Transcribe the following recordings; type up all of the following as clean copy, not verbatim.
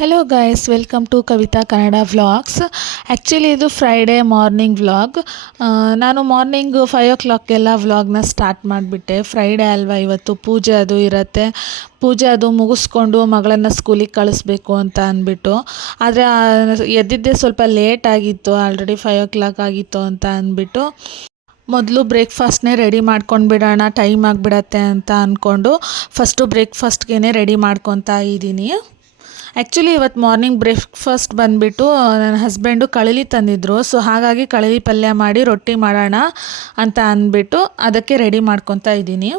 Hello guys, welcome to Kavita Kannada vlogs. Actually ಇದು Friday morning vlog. ನಾನು morning 5 o'clockಗೆಲ್ಲ ವ್ಲಾಗ್ನ ಸ್ಟಾರ್ಟ್ ಮಾಡಿಬಿಟ್ಟೆ. ಫ್ರೈಡೇ ಅಲ್ವಾ, ಇವತ್ತು ಪೂಜೆ ಅದು ಇರುತ್ತೆ. ಪೂಜೆ ಅದು ಮುಗಿಸ್ಕೊಂಡು ಮಗಳನ್ನು ಸ್ಕೂಲಿಗೆ ಕಳಿಸ್ಬೇಕು ಅಂತ ಅಂದ್ಬಿಟ್ಟು, ಆದರೆ ಎದ್ದಿದ್ದೇ ಸ್ವಲ್ಪ ಲೇಟ್ ಆಗಿತ್ತು. ಆಲ್ರೆಡಿ 5 o'clock ಆಗಿತ್ತು ಅಂತ ಅಂದ್ಬಿಟ್ಟು ಮೊದಲು ಬ್ರೇಕ್ಫಾಸ್ಟ್ನೇ ರೆಡಿ ಮಾಡ್ಕೊಂಡು ಬಿಡೋಣ, ಟೈಮ್ ಆಗಿಬಿಡತ್ತೆ ಅಂತ ಅಂದ್ಕೊಂಡು ಫಸ್ಟು ಬ್ರೇಕ್ಫಾಸ್ಟ್ಗೆ ರೆಡಿ ಮಾಡ್ಕೊತಾ ಇದ್ದೀನಿ. ಆ್ಯಕ್ಚುಲಿ ಇವತ್ತು ಮಾರ್ನಿಂಗ್ ಬ್ರೇಕ್ಫಾಸ್ಟ್ ಬಂದುಬಿಟ್ಟು ನನ್ನ ಹಸ್ಬೆಂಡು ಕಳಲಿ ತಂದಿದ್ರು. ಸೊ ಹಾಗಾಗಿ ಕಳಲಿ ಪಲ್ಯ ಮಾಡಿ ರೊಟ್ಟಿ ಮಾಡೋಣ ಅಂತ ಅಂದ್ಬಿಟ್ಟು ಅದಕ್ಕೆ ರೆಡಿ ಮಾಡ್ಕೊತಾ ಇದ್ದೀನಿ.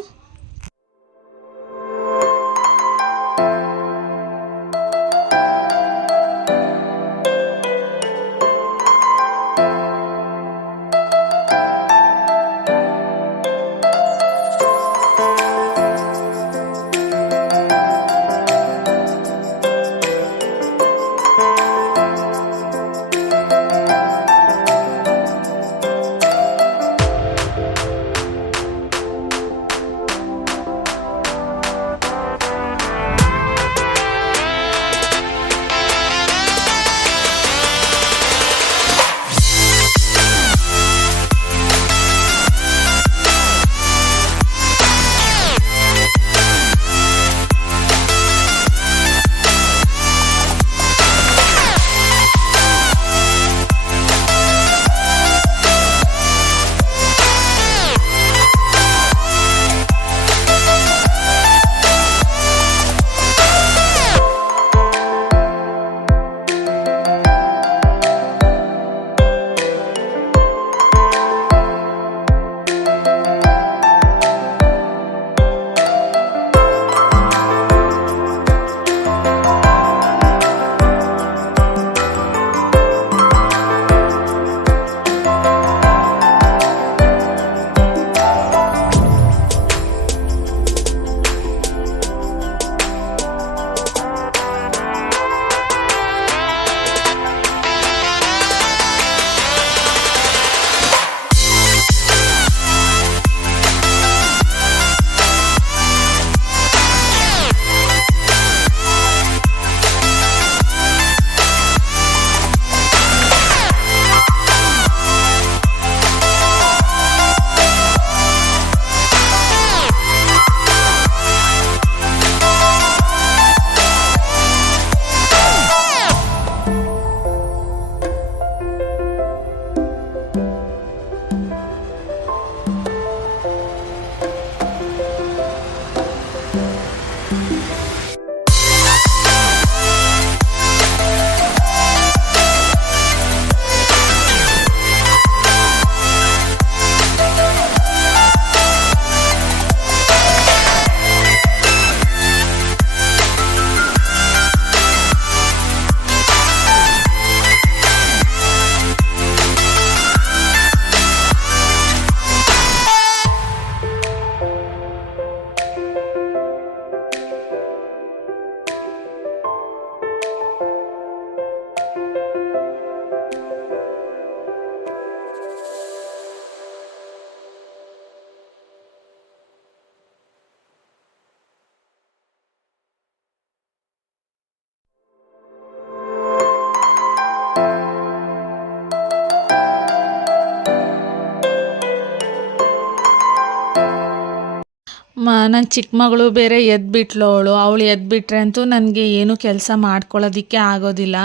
ನನ್ನ ಚಿಕ್ಕ ಮಗಳು ಬೇರೆ ಎದ್ಬಿಟ್ಲು. ಅವಳು ಎದ್ಬಿಟ್ರೆ ಅಂತೂ ನನಗೆ ಏನೂ ಕೆಲಸ ಮಾಡ್ಕೊಳ್ಳೋದಕ್ಕೆ ಆಗೋದಿಲ್ಲ.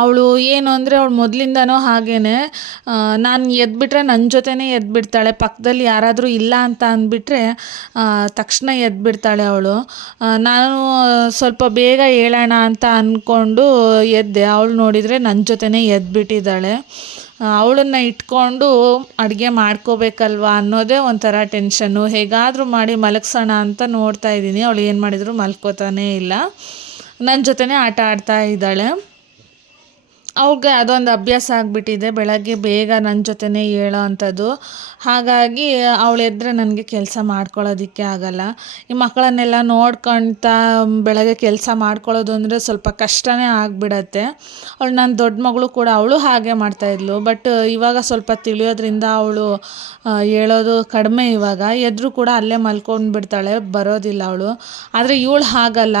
ಅವಳು ಏನು ಅಂದರೆ ಅವಳು ಮೊದಲಿಂದನೂ ಹಾಗೇ, ನಾನು ಎದ್ಬಿಟ್ರೆ ನನ್ನ ಜೊತೆನೇ ಎದ್ಬಿಡ್ತಾಳೆ. ಪಕ್ಕದಲ್ಲಿ ಯಾರಾದರೂ ಇಲ್ಲ ಅಂತ ಅಂದ್ಬಿಟ್ರೆ ತಕ್ಷಣ ಎದ್ಬಿಡ್ತಾಳೆ ಅವಳು. ನಾನು ಸ್ವಲ್ಪ ಬೇಗ ಏಳೋಣ ಅಂತ ಅಂದ್ಕೊಂಡು ಎದ್ದೆ. ಅವಳು ನೋಡಿದರೆ ನನ್ನ ಜೊತೆನೇ ಎದ್ಬಿಟ್ಟಿದ್ದಾಳೆ. ಅವಳನ್ನು ಇಟ್ಕೊಂಡು ಅಡುಗೆ ಮಾಡ್ಕೋಬೇಕಲ್ವ ಅನ್ನೋದೇ ಒಂಥರ ಟೆನ್ಷನ್ನು. ಹೇಗಾದರೂ ಮಾಡಿ ಮಲಗಿಸೋಣ ಅಂತ ನೋಡ್ತಾ ಇದ್ದೀನಿ. ಅವಳು ಏನು ಮಾಡಿದರೂ ಮಲ್ಕೋತಾನೇ ಇಲ್ಲ, ನನ್ನ ಜೊತೆನೇ ಆಟ ಆಡ್ತಾ ಇದ್ದಾಳೆ. ಅವ್ಳಿಗೆ ಅದೊಂದು ಅಭ್ಯಾಸ ಆಗಿಬಿಟ್ಟಿದೆ ಬೆಳಗ್ಗೆ ಬೇಗ ನನ್ನ ಜೊತೆನೇ ಏಳೋ ಅಂಥದ್ದು. ಹಾಗಾಗಿ ಅವಳು ಎದ್ದರೆ ನನಗೆ ಕೆಲಸ ಮಾಡ್ಕೊಳ್ಳೋದಕ್ಕೆ ಆಗಲ್ಲ. ಈ ಮಕ್ಕಳನ್ನೆಲ್ಲ ನೋಡ್ಕೊಳ್ತಾ ಬೆಳಗ್ಗೆ ಕೆಲಸ ಮಾಡ್ಕೊಳ್ಳೋದು ಅಂದರೆ ಸ್ವಲ್ಪ ಕಷ್ಟನೇ ಆಗಿಬಿಡತ್ತೆ. ನನ್ನ ದೊಡ್ಡ ಮಗಳು ಕೂಡ ಅವಳು ಹಾಗೆ ಮಾಡ್ತಾಯಿದ್ಲು. ಬಟ್ ಇವಾಗ ಸ್ವಲ್ಪ ತಿಳಿಯೋದ್ರಿಂದ ಅವಳು ಹೇಳೋದು ಕಡಿಮೆ ಇವಾಗ. ಎದ್ದರೂ ಕೂಡ ಅಲ್ಲೇ ಮಲ್ಕೊಂಡು ಬಿಡ್ತಾಳೆ, ಬರೋದಿಲ್ಲ ಅವಳು. ಆದರೆ ಇವಳು ಹಾಗಲ್ಲ,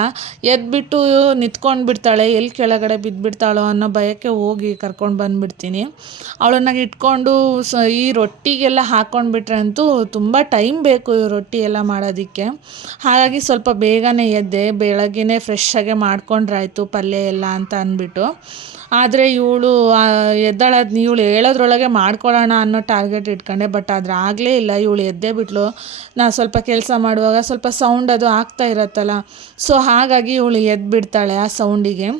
ಎದ್ಬಿಟ್ಟು ನಿಂತ್ಕೊಂಡು ಬಿಡ್ತಾಳೆ, ಎಲ್ಲಿ ಕೆಳಗಡೆ ಬಿದ್ದುಬಿಡ್ತಾಳೋ ಅನ್ನೋ ಭಯಕ್ಕೆ ಹೋಗಿ ಕರ್ಕೊಂಡು ಬಂದುಬಿಡ್ತೀನಿ. ಅವಳನ್ನ ಇಟ್ಕೊಂಡು ಈ ರೊಟ್ಟಿಗೆಲ್ಲ ಹಾಕ್ಕೊಂಡ್ಬಿಟ್ರೆ ಅಂತೂ ತುಂಬ ಟೈಮ್ ಬೇಕು ಈ ರೊಟ್ಟಿ ಎಲ್ಲ ಮಾಡೋದಕ್ಕೆ. ಹಾಗಾಗಿ ಸ್ವಲ್ಪ ಬೇಗನೆ ಎದ್ದೆ, ಬೆಳಗ್ಗೆನೇ ಫ್ರೆಶ್ಶಾಗೆ ಮಾಡ್ಕೊಂಡ್ರಾಯ್ತು ಪಲ್ಯ ಎಲ್ಲ ಅಂತ ಅಂದ್ಬಿಟ್ಟು. ಆದರೆ ಇವಳು ಇವಳು ಹೇಳೋದ್ರೊಳಗೆ ಮಾಡ್ಕೊಳ್ಳೋಣ ಅನ್ನೋ ಟಾರ್ಗೆಟ್ ಇಟ್ಕೊಂಡೆ. ಬಟ್ ಆದ್ರೆ ಆಗಲೇ ಇಲ್ಲ, ಇವಳು ಎದ್ದೇ ಬಿಟ್ಲು. ನಾ ಸ್ವಲ್ಪ ಕೆಲಸ ಮಾಡುವಾಗ ಸ್ವಲ್ಪ ಸೌಂಡ್ ಅದು ಆಗ್ತಾ ಇರತ್ತಲ್ಲ, ಸೊ ಹಾಗಾಗಿ ಇವಳು ಎದ್ಬಿಡ್ತಾಳೆ ಆ ಸೌಂಡಿಗೆ.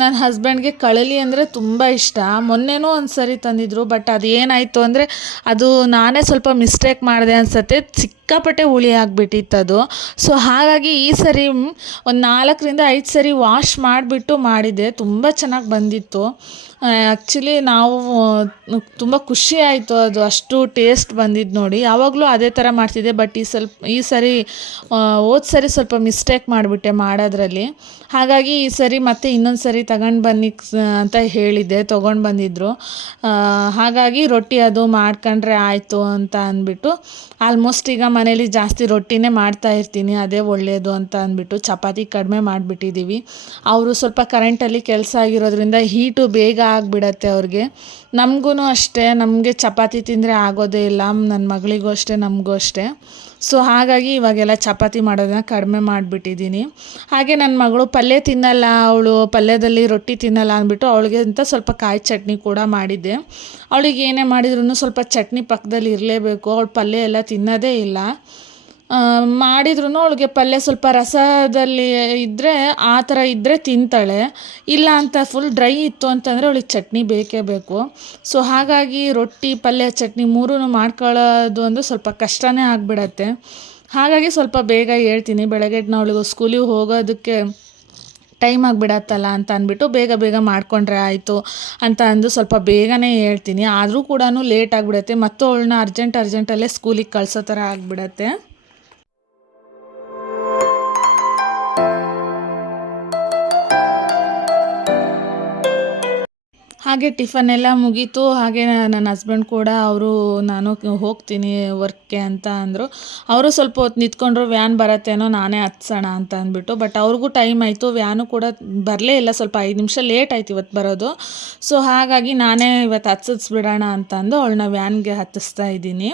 ನನ್ನ ಹಸ್ಬೆಂಡ್ಗೆ ಕಳಲಿ ಅಂದರೆ ತುಂಬ ಇಷ್ಟ. ಮೊನ್ನೆನೂ ಒಂದು ಸರಿ ತಂದಿದ್ದರು, ಬಟ್ ಅದೇನಾಯಿತು ಅಂದರೆ ಅದು ನಾನೇ ಸ್ವಲ್ಪ ಮಿಸ್ಟೇಕ್ ಮಾಡಿದೆ ಅನಿಸುತ್ತೆ, ಸಿಕ್ಕಾಪಟ್ಟೆ ಹುಳಿ ಆಗಿಬಿಟ್ಟಿತ್ತದು. ಸೊ ಹಾಗಾಗಿ ಈ ಸರಿ ಒಂದು 4-5 ಸರಿ ವಾಶ್ ಮಾಡಿಬಿಟ್ಟು ಮಾಡಿದ್ದೆ, ತುಂಬ ಚೆನ್ನಾಗಿ ಬಂದಿತ್ತು. ಆ್ಯಕ್ಚುಲಿ ನಾವು ತುಂಬ ಖುಷಿ ಆಯಿತು, ಅದು ಅಷ್ಟು ಟೇಸ್ಟ್ ಬಂದಿದ್ದು ನೋಡಿ. ಯಾವಾಗಲೂ ಅದೇ ಥರ ಮಾಡ್ತಿದ್ದೆ, ಬಟ್ ಈ ಸರಿ ಹೋದ ಸರಿ ಸ್ವಲ್ಪ ಮಿಸ್ಟೇಕ್ ಮಾಡಿಬಿಟ್ಟೆ ಮಾಡೋದ್ರಲ್ಲಿ. ಹಾಗಾಗಿ ಈ ಸರಿ ಮತ್ತೆ ಇನ್ನೊಂದು ಸರಿ ತಗೊಂಡು ಬನ್ನಿ ಅಂತ ಹೇಳಿದ್ದೆ, ತೊಗೊಂಡು ಬಂದಿದ್ದರು. ಹಾಗಾಗಿ ರೊಟ್ಟಿ ಅದು ಮಾಡ್ಕೊಂಡ್ರೆ ಆಯಿತು ಅಂತ ಅಂದ್ಬಿಟ್ಟು, ಆಲ್ಮೋಸ್ಟ್ ಈಗ ಮನೇಲಿ ಜಾಸ್ತಿ ರೊಟ್ಟಿನೇ ಮಾಡ್ತಾ ಇರ್ತೀನಿ, ಅದೇ ಒಳ್ಳೆಯದು ಅಂತ ಅಂದ್ಬಿಟ್ಟು ಚಪಾತಿ ಕಡಿಮೆ ಮಾಡಿಬಿಟ್ಟಿದ್ದೀವಿ. ಅವರು ಸ್ವಲ್ಪ ಕರೆಂಟಲ್ಲಿ ಕೆಲಸ ಆಗಿರೋದ್ರಿಂದ ಹೀಟು ಬೇಗ ಆಗಿಬಿಡತ್ತೆ ಅವ್ರಿಗೆ. ನಮಗೂ ಅಷ್ಟೇ, ನಮಗೆ ಚಪಾತಿ ತಿಂದರೆ ಆಗೋದೇ ಇಲ್ಲ, ನನ್ನ ಮಗಳಿಗೂ ಅಷ್ಟೇ ನಮಗೂ ಅಷ್ಟೇ. ಸೊ ಹಾಗಾಗಿ ಇವಾಗೆಲ್ಲ ಚಪಾತಿ ಮಾಡೋದನ್ನ ಕಡಿಮೆ ಮಾಡಿಬಿಟ್ಟಿದ್ದೀನಿ. ಹಾಗೆ ನನ್ನ ಮಗಳು ಪಲ್ಯ ತಿನ್ನಲ್ಲ, ಅವಳು ಪಲ್ಯದಲ್ಲಿ ರೊಟ್ಟಿ ತಿನ್ನಲ್ಲ ಅಂದ್ಬಿಟ್ಟು ಅವಳಿಗೆ ಅಂತ ಸ್ವಲ್ಪ ಕಾಯಿ ಚಟ್ನಿ ಕೂಡ ಮಾಡಿದ್ದೆ. ಅವಳಿಗೆ ಏನೇ ಮಾಡಿದ್ರೂ ಸ್ವಲ್ಪ ಚಟ್ನಿ ಪಕ್ಕದಲ್ಲಿ ಇರಲೇಬೇಕು, ಅವಳು ಪಲ್ಯ ಎಲ್ಲ ತಿನ್ನೋದೇ ಇಲ್ಲ. ಮಾಡಿದ್ರೂ ಅವಳಿಗೆ ಪಲ್ಯ ಸ್ವಲ್ಪ ರಸದಲ್ಲಿ ಇದ್ದರೆ ಆ ಥರ ಇದ್ದರೆ ತಿಂತಾಳೆ, ಇಲ್ಲ ಅಂತ ಫುಲ್ ಡ್ರೈ ಇತ್ತು ಅಂತಂದರೆ ಅವಳಿಗೆ ಚಟ್ನಿ ಬೇಕೇ ಬೇಕು. ಸೊ ಹಾಗಾಗಿ ರೊಟ್ಟಿ ಪಲ್ಯ ಚಟ್ನಿ ಮೂರೂ ಮಾಡ್ಕೊಳ್ಳೋದು ಅಂದರೆ ಸ್ವಲ್ಪ ಕಷ್ಟನೇ ಆಗಿಬಿಡತ್ತೆ. ಹಾಗಾಗಿ ಸ್ವಲ್ಪ ಬೇಗ ಹೇಳ್ತೀನಿ, ಬೆಳಗ್ಗೆ ಅವಳಿಗೆ ಸ್ಕೂಲಿಗೆ ಹೋಗೋದಕ್ಕೆ ಟೈಮ್ ಆಗಿಬಿಡತ್ತಲ್ಲ ಅಂತ ಅಂದ್ಬಿಟ್ಟು ಬೇಗ ಬೇಗ ಮಾಡಿಕೊಂಡ್ರೆ ಆಯಿತು ಅಂತ ಅಂದು ಸ್ವಲ್ಪ ಬೇಗನೆ ಹೇಳ್ತೀನಿ. ಆದರೂ ಕೂಡ ಲೇಟ್ ಆಗಿಬಿಡತ್ತೆ, ಮತ್ತು ಅವಳನ್ನ ಅರ್ಜೆಂಟಲ್ಲೇ ಸ್ಕೂಲಿಗೆ ಕಳಿಸೋ ಥರ ಆಗಿಬಿಡತ್ತೆ. ಹಾಗೆ ಟಿಫನ್ ಎಲ್ಲ ಮುಗೀತು. ಹಾಗೆ ನನ್ನ ಹಸ್ಬೆಂಡ್ ಕೂಡ ನಾನು ಹೋಗ್ತೀನಿ ವರ್ಕ್ಗೆ ಅಂತ ಅಂದರು. ಅವರು ಸ್ವಲ್ಪ ಹೊತ್ತು ನಿಂತ್ಕೊಂಡ್ರು, ವ್ಯಾನ್ ಬರತ್ತೇನೋ ನಾನೇ ಹತ್ಸೋಣ ಅಂತ ಅಂದ್ಬಿಟ್ಟು. ಬಟ್ ಅವ್ರಿಗೂ ಟೈಮ್ ಆಯಿತು, ವ್ಯಾನು ಕೂಡ ಬರಲೇ ಇಲ್ಲ, ಸ್ವಲ್ಪ 5 ನಿಮಿಷ ಲೇಟ್ ಆಯ್ತು ಇವತ್ತು ಬರೋದು. ಸೊ ಹಾಗಾಗಿ ನಾನೇ ಇವತ್ತು ಹತ್ತಿಸ್ಬಿಡೋಣ ಅಂತ ಅಂದು ಅವಳನ್ನ ವ್ಯಾನ್ಗೆ ಹತ್ತಿಸ್ತಾ ಇದ್ದೀನಿ.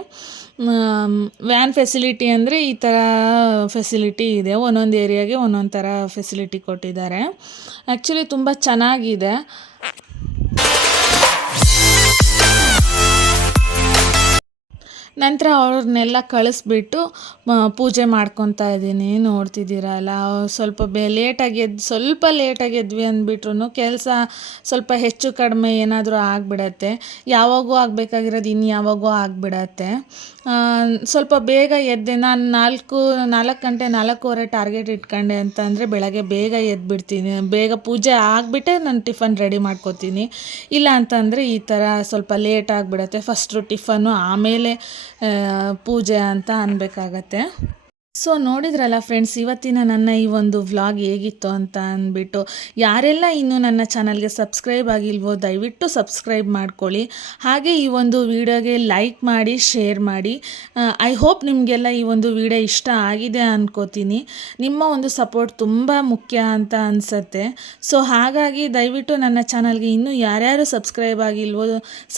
ವ್ಯಾನ್ ಫೆಸಿಲಿಟಿ ಅಂದರೆ ಈ ಥರ ಫೆಸಿಲಿಟಿ ಇದೆ, ಒಂದೊಂದು ಏರಿಯಾಗೆ ಒಂದೊಂದು ಥರ ಫೆಸಿಲಿಟಿ ಕೊಟ್ಟಿದ್ದಾರೆ. ಆ್ಯಕ್ಚುಲಿ ತುಂಬ ಚೆನ್ನಾಗಿದೆ. ನಂತರ ಅವ್ರನ್ನೆಲ್ಲ ಕಳಿಸ್ಬಿಟ್ಟು ಪೂಜೆ ಮಾಡ್ಕೊತಾ ಇದ್ದೀನಿ, ನೋಡ್ತಿದ್ದೀರಲ್ಲ. ಸ್ವಲ್ಪ ಸ್ವಲ್ಪ ಲೇಟಾಗಿ ಎದ್ವಿ ಅಂದ್ಬಿಟ್ರು ಕೆಲಸ ಸ್ವಲ್ಪ ಹೆಚ್ಚು ಕಡಿಮೆ ಏನಾದರೂ ಆಗಿಬಿಡತ್ತೆ. ಯಾವಾಗೂ ಆಗಬೇಕಾಗಿರೋದು ಯಾವಾಗೋ ಆಗಿಬಿಡತ್ತೆ. ಸ್ವಲ್ಪ ಬೇಗ ಎದ್ದೆ, ನಾನು 4 ಗಂಟೆ 4:15 ಟಾರ್ಗೆಟ್ ಇಟ್ಕೊಂಡೆ ಅಂತಂದರೆ ಬೆಳಗ್ಗೆ ಬೇಗ ಎದ್ಬಿಡ್ತೀನಿ. ಬೇಗ ಪೂಜೆ ಆಗಿಬಿಟ್ಟೆ ನಾನು ಟಿಫನ್ ರೆಡಿ ಮಾಡ್ಕೋತೀನಿ. ಇಲ್ಲ ಅಂತಂದರೆ ಈ ಥರ ಸ್ವಲ್ಪ ಲೇಟ್ ಆಗಿಬಿಡತ್ತೆ. ಫಸ್ಟು ಟಿಫನ್ನು ಆಮೇಲೆ ಪೂಜೆ ಅಂತ ಅನ್ಬೇಕಾಗತ್ತೆ. ಸೊ ನೋಡಿದ್ರಲ್ಲ ಫ್ರೆಂಡ್ಸ್, ಇವತ್ತಿನ ನನ್ನ ಈ ಒಂದು ವ್ಲಾಗ್ ಹೇಗಿತ್ತು ಅಂತ ಅಂದ್ಬಿಟ್ಟು. ಯಾರೆಲ್ಲ ಇನ್ನೂ ನನ್ನ ಚಾನಲ್ಗೆ ಸಬ್ಸ್ಕ್ರೈಬ್ ಆಗಿಲ್ವೋ ದಯವಿಟ್ಟು ಸಬ್ಸ್ಕ್ರೈಬ್ ಮಾಡ್ಕೊಳ್ಳಿ. ಹಾಗೆ ಈ ಒಂದು ವಿಡಿಯೋಗೆ ಲೈಕ್ ಮಾಡಿ, ಶೇರ್ ಮಾಡಿ. ಐ ಹೋಪ್ ನಿಮಗೆಲ್ಲ ಈ ಒಂದು ವಿಡಿಯೋ ಇಷ್ಟ ಆಗಿದೆ ಅನ್ಕೋತೀನಿ. ನಿಮ್ಮ ಒಂದು ಸಪೋರ್ಟ್ ತುಂಬ ಮುಖ್ಯ ಅಂತ ಅನಿಸುತ್ತೆ. ಸೊ ಹಾಗಾಗಿ ದಯವಿಟ್ಟು ನನ್ನ ಚಾನಲ್ಗೆ ಇನ್ನೂ ಯಾರ್ಯಾರು ಸಬ್ಸ್ಕ್ರೈಬ್ ಆಗಿಲ್ವೋ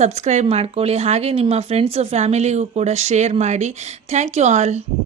ಸಬ್ಸ್ಕ್ರೈಬ್ ಮಾಡ್ಕೊಳ್ಳಿ. ಹಾಗೆ ನಿಮ್ಮ ಫ್ರೆಂಡ್ಸು ಫ್ಯಾಮಿಲಿಗೂ ಕೂಡ ಶೇರ್ ಮಾಡಿ. Thank you all.